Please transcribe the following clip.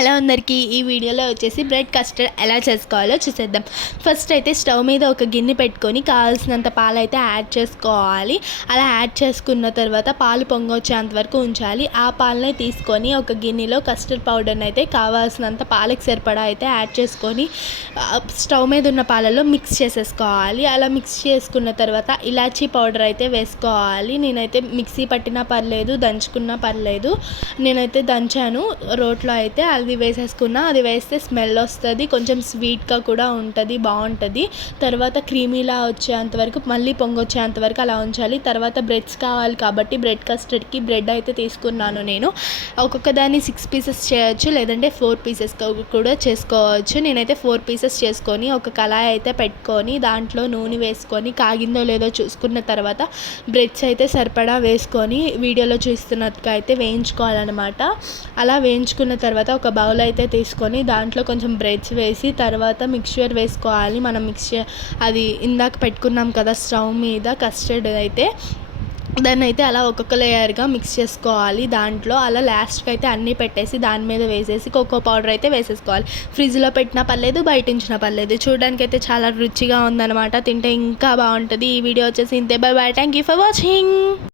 Hello అందరికీ, ఈ వీడియోలో వచ్చేసి బ్రెడ్ కస్టర్డ్ ఎలా చేసుకోవాలో చూసేద్దాం. ఫస్ట్ అయితే స్టవ్ మీద ఒక గిన్నె పెట్టుకొని కావాల్సినంత పాలు అయితే యాడ్ చేసుకోవాలి. అలా యాడ్ చేసుకున్న తర్వాత పాలు పొంగొచ్చేంత వరకు ఉంచాలి. ఆ పాలనే తీసుకొని ఒక గిన్నెలో కస్టర్డ్ పౌడర్ని అయితే కావాల్సినంత పాలకి సరిపడా అయితే యాడ్ చేసుకొని స్టవ్ మీద ఉన్న పాలలో మిక్స్ చేసేసుకోవాలి. అలా మిక్స్ చేసుకున్న తర్వాత ఇలాచీ పౌడర్ అయితే వేసుకోవాలి. నేనైతే మిక్సీ పట్టినా పర్లేదు, దంచుకున్నా పర్లేదు. నేనైతే దంచాను రోట్లో అయితే. అది వేసేసుకున్నా. అది వేస్తే స్మెల్ వస్తుంది, కొంచెం స్వీట్గా కూడా ఉంటుంది, బాగుంటుంది. తర్వాత క్రీమీలా వచ్చేంతవరకు మళ్ళీ పొంగొచ్చేంతవరకు అలా ఉంచాలి. తర్వాత బ్రెడ్స్ కావాలి కాబట్టి బ్రెడ్ కస్టర్డ్కి బ్రెడ్ అయితే తీసుకున్నాను నేను. ఒక్కొక్క దాన్ని 6 పీసెస్ చేయొచ్చు, లేదంటే 4 పీసెస్ కూడా చేసుకోవచ్చు. నేనైతే 4 పీసెస్ చేసుకొని ఒక కళాయి అయితే పెట్టుకొని దాంట్లో నూనె వేసుకొని కాగిందో లేదో చూసుకున్న తర్వాత బ్రెడ్స్ అయితే సరిపడా వేసుకొని వీడియోలో చూస్తున్నట్టుగా అయితే వేయించుకోవాలన్నమాట. అలా వేయించుకున్న తర్వాత ఒక బౌల్ అయితే తీసుకొని దాంట్లో కొంచెం బ్రెడ్స్ వేసి తర్వాత మిక్స్చర్ వేసుకోవాలి. మనం అది ఇందాక పెట్టుకున్నాం కదా స్టవ్ మీద కస్టర్డ్ అయితే, దాన్ని అయితే అలా ఒక్కొక్క లేయర్గా మిక్స్ చేసుకోవాలి. దాంట్లో అలా లాస్ట్కి అయితే అన్నీ పెట్టేసి దాని మీద వేసేసి కోకో పౌడర్ అయితే వేసేసుకోవాలి. ఫ్రిడ్జ్లో పెట్టినా పర్లేదు, బయట ఉంచినా పర్లేదు. చూడడానికి అయితే చాలా రుచిగా ఉందన్నమాట. తింటే ఇంకా బాగుంటుంది. ఈ వీడియో వచ్చేసి ఇంతే. Bye bye, thank you for watching.